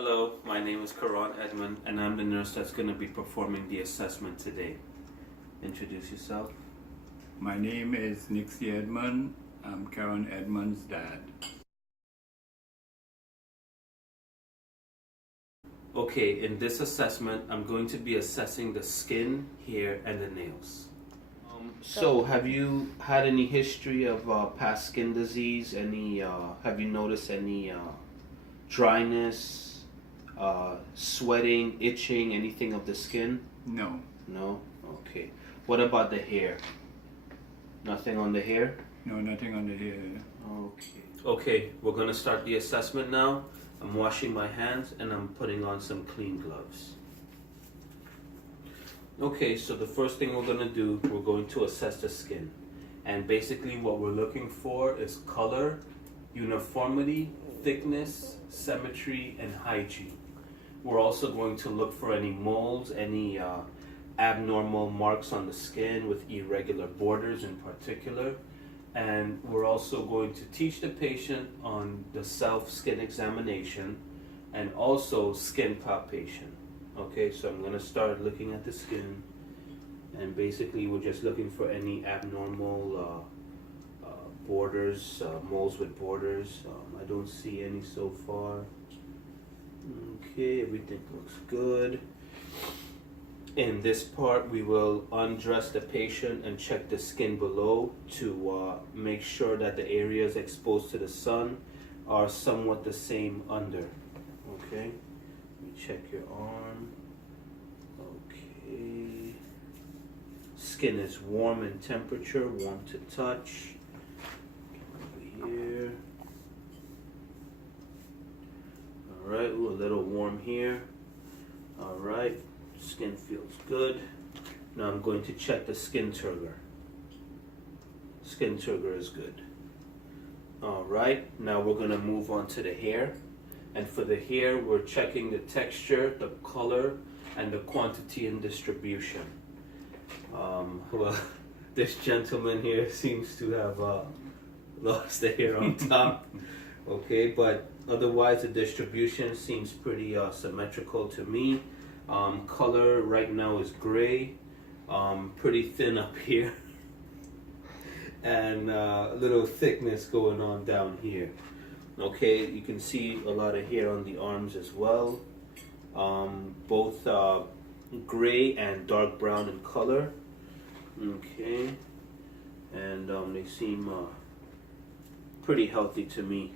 Hello, my name is Keron Edmund, and I'm the nurse that's going to be performing the assessment today. Introduce yourself. My name is Edmund. I'm Keron Edmund's dad. Okay, in this assessment, I'm going to be assessing the skin, hair, and the nails. So, have you had any history of past skin disease? Have you noticed any dryness, sweating, itching, anything of the skin? No. No? Okay. What about the hair? Nothing on the hair? No, nothing on the hair. Okay. Okay, we're going to start the assessment now. I'm washing my hands and I'm putting on some clean gloves. Okay, so the first thing we're going to do, we're going to assess the skin. And basically what we're looking for is color, uniformity, thickness, symmetry, and hygiene. We're also going to look for any moles, any abnormal marks on the skin with irregular borders in particular. And we're also going to teach the patient on the self-skin examination and also skin palpation. Okay, so I'm going to start looking at the skin, and basically we're just looking for any abnormal borders, moles with borders. I don't see any so far. Okay, everything looks good. In this part, we will undress the patient and check the skin below to make sure that the areas exposed to the sun are somewhat the same under. Okay, let me check your arm. Okay, skin is warm in temperature, warm to touch. Over here. All right, ooh, a little warm here. All right. Skin feels good. Now I'm going to check the skin turgor. Skin turgor is good. Alright, now we're going to move on to the hair. And for the hair, we're checking the texture, the color, and the quantity and distribution. Well, this gentleman here seems to have lost the hair on top. Okay, but otherwise the distribution seems pretty symmetrical to me. Color right now is gray, pretty thin up here, and a little thickness going on down here. Okay, you can see a lot of hair on the arms as well, both gray and dark brown in color. Okay, and they seem pretty healthy to me.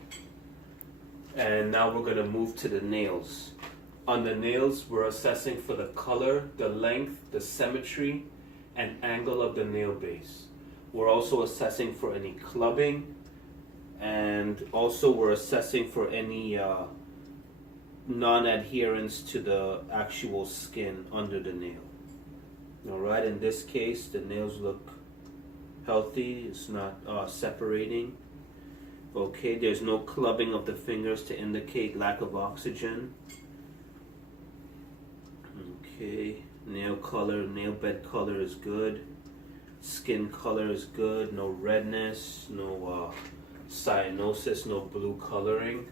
And now we're going to move to the nails. On the nails, we're assessing for the color, the length, the symmetry, and angle of the nail base. We're also assessing for any clubbing, and also we're assessing for any non-adherence to the actual skin under the nail. Alright, in this case, the nails look healthy. It's not separating. Okay, there's no clubbing of the fingers to indicate lack of oxygen. Okay, nail color, nail bed color is good. Skin color is good. No redness, no cyanosis, no blue coloring.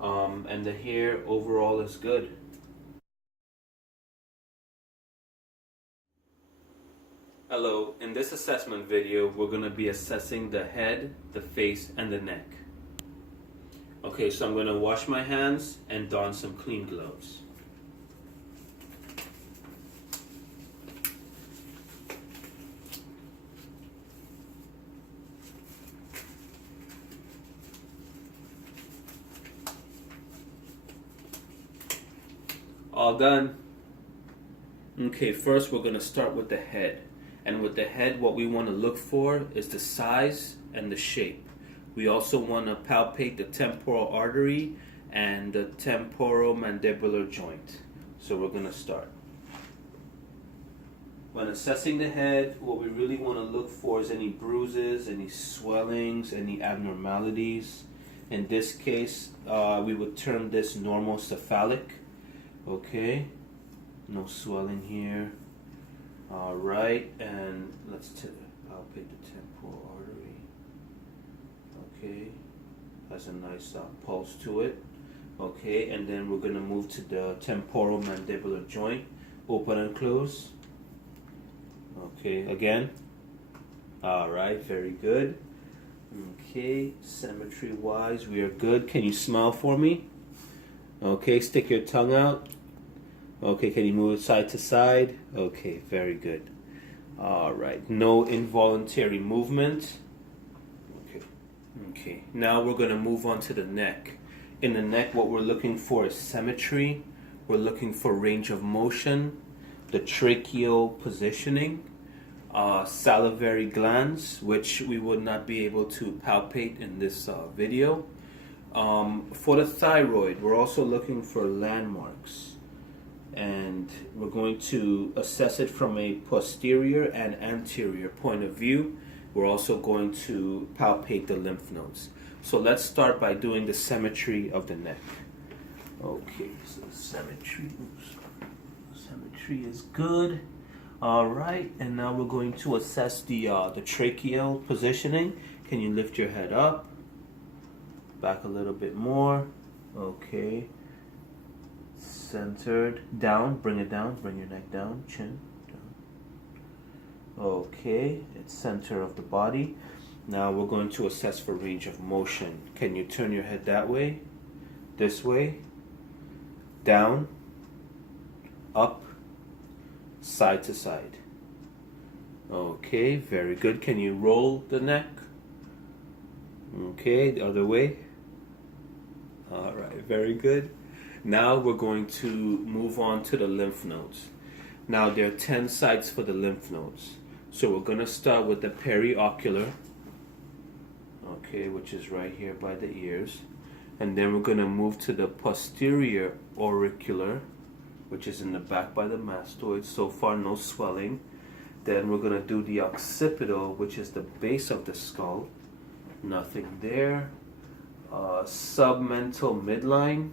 And the hair overall is good. Hello, in this assessment video, we're going to be assessing the head, the face, and the neck. Okay, so I'm going to wash my hands and don some clean gloves. All done. Okay, first we're going to start with the head. And with the head, what we want to look for is the size and the shape. We also want to palpate the temporal artery and the temporomandibular joint. So we're going to start. When assessing the head, what we really want to look for is any bruises, any swellings, any abnormalities. In this case, we would term this normocephalic. Okay, no swelling here. All right, and let's palpate the temporal artery. Okay, has a nice pulse to it. Okay, and then we're going to move to the temporal mandibular joint. Open and close. Okay, again. Alright, very good. Okay, symmetry wise, we are good. Can you smile for me? Okay, stick your tongue out. Okay, can you move it side to side? Okay, very good. Alright, no involuntary movement. Okay, now we're going to move on to the neck. In the neck, what we're looking for is symmetry. We're looking for range of motion, the tracheal positioning, salivary glands, which we would not be able to palpate in this video. For the thyroid, we're also looking for landmarks, and we're going to assess it from a posterior and anterior point of view. We're also going to palpate the lymph nodes. So let's start by doing the symmetry of the neck. Okay, so symmetry is good. All right, and now we're going to assess the tracheal positioning. Can you lift your head up? Back a little bit more. Okay. Centered. Down. Bring it down. Bring your neck down. Chin. Down. Okay. It's center of the body. Now we're going to assess for range of motion. Can you turn your head that way? This way? Down? Up? Side to side. Okay, very good. Can you roll the neck? Okay, the other way. Alright, very good. Now we're going to move on to the lymph nodes. Now there are 10 sites for the lymph nodes. So we're going to start with the periocular, okay, which is right here by the ears. And then we're going to move to the posterior auricular, which is in the back by the mastoid. So far, no swelling. Then we're going to do the occipital, which is the base of the skull. Nothing there. Submental midline,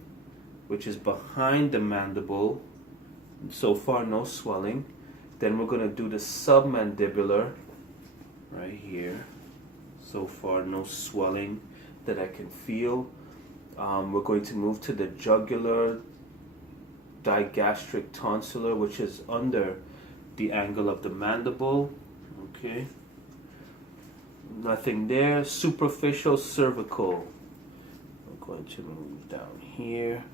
which is behind the mandible. So far, no swelling. Then we're going to do the submandibular, right here. So far, no swelling that I can feel. We're going to move to the jugular digastric tonsillar, which is under the angle of the mandible. Okay. Nothing there. Superficial cervical. I'm going to move down here.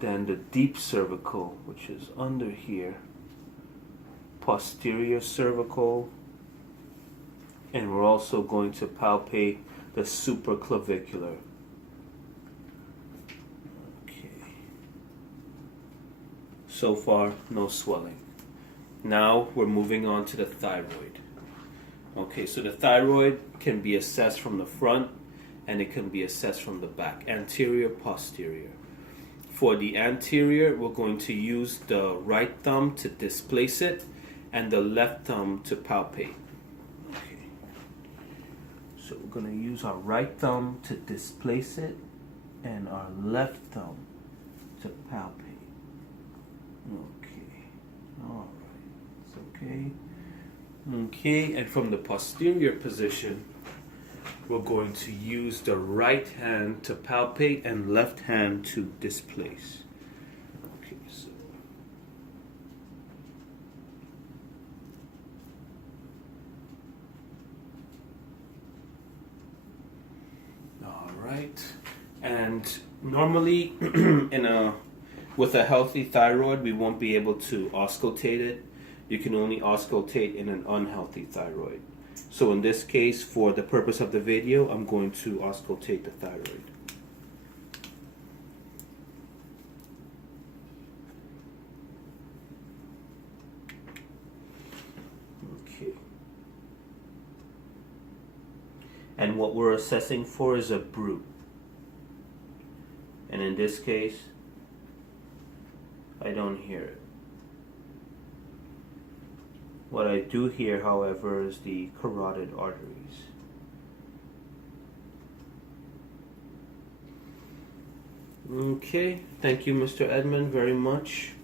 Then the deep cervical, which is under here. Posterior cervical. And we're also going to palpate the supraclavicular. Okay. So far, no swelling. Now we're moving on to the thyroid. Okay, so the thyroid can be assessed from the front and it can be assessed from the back, anterior, posterior. For the anterior, we're going to use the right thumb to displace it and the left thumb to palpate. Okay. So we're going to use our right thumb to displace it and our left thumb to palpate. Okay. All right. It's okay. Okay, and from the posterior position, we're going to use the right hand to palpate and left hand to displace. Okay, so all right, and normally with a healthy thyroid, we won't be able to auscultate it. You can only auscultate in an unhealthy thyroid. So in this case, for the purpose of the video, I'm going to auscultate the thyroid. Okay. And what we're assessing for is a bruit. And in this case, I don't hear it. What I do hear, however, is the carotid arteries. Okay, thank you, Mr. Edmund, very much.